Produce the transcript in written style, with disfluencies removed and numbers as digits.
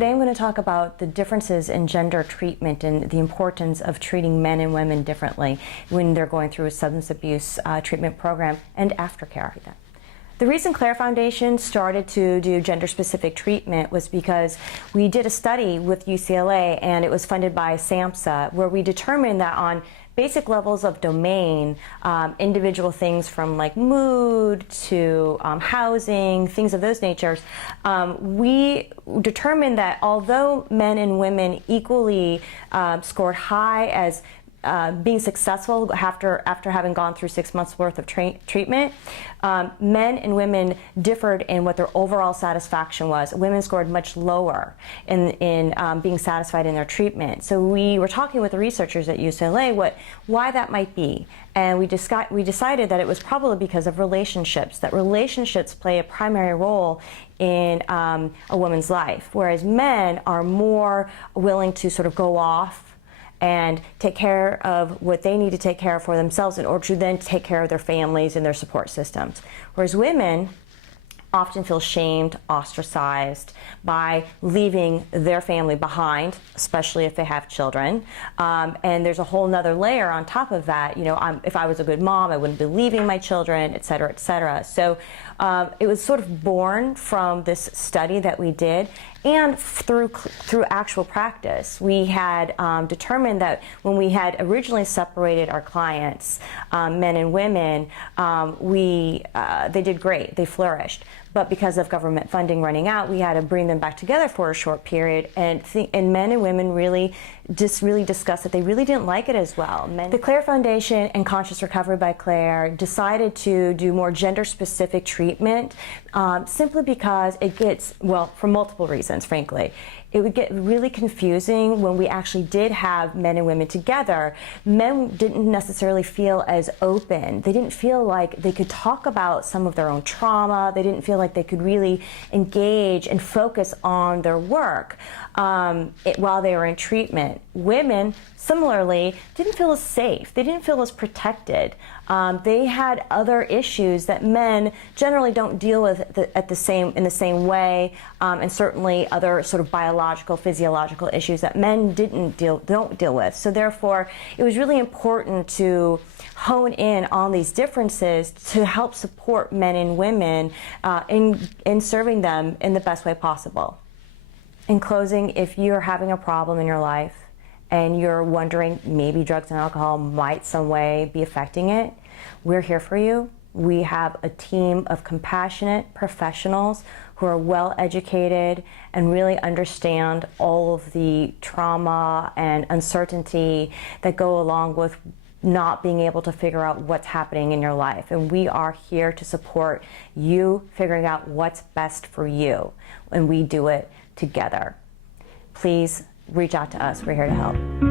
Today I'm going to talk about the differences in gender treatment and the importance of treating men and women differently when they're going through a substance abuse treatment program and aftercare. The reason CLARE Foundation started to do gender-specific treatment was because we did a study with UCLA, and it was funded by SAMHSA, where we determined that on basic levels of domain, individual things from like mood to housing, things of those natures, we determined that although men and women equally scored high as being successful after having gone through 6 months worth of treatment, men and women differed in what their overall satisfaction was. Women scored much lower in being satisfied in their treatment. So we were talking with the researchers at UCLA why that might be, and we decided that it was probably because of relationships, that relationships play a primary role in a woman's life, whereas men are more willing to sort of go off and take care of what they need to take care of for themselves in order to then take care of their families and their support systems. Whereas women often feel shamed, ostracized by leaving their family behind, especially if they have children. And there's a whole nother layer on top of that. You know, if I was a good mom, I wouldn't be leaving my children, et cetera, et cetera. So it was sort of born from this study that we did, and through actual practice. We had determined that when we had originally separated our clients, men and women, they did great, they flourished. But because of government funding running out, we had to bring them back together for a short period, and men and women really discussed that they really didn't like it as well. The CLARE Foundation and Conscious Recovery by CLARE decided to do more gender-specific treatment simply because it gets, well, for multiple reasons, frankly. It would get really confusing when we actually did have men and women together. Men didn't necessarily feel as open. They didn't feel like they could talk about some of their own trauma. They didn't feel like they could really engage and focus on their work while they were in treatment. Women, similarly, didn't feel as safe. They didn't feel as protected. They had other issues that men generally don't deal with in the same way, and certainly other sort of biological, physiological issues that men don't deal with. So therefore, it was really important to hone in on these differences to help support men and women in serving them in the best way possible. In closing, if you're having a problem in your life and you're wondering maybe drugs and alcohol might some way be affecting it, we're here for you. We have a team of compassionate professionals who are well educated and really understand all of the trauma and uncertainty that go along with not being able to figure out what's happening in your life. And we are here to support you figuring out what's best for you, and we do it together. Please reach out to us. We're here to help.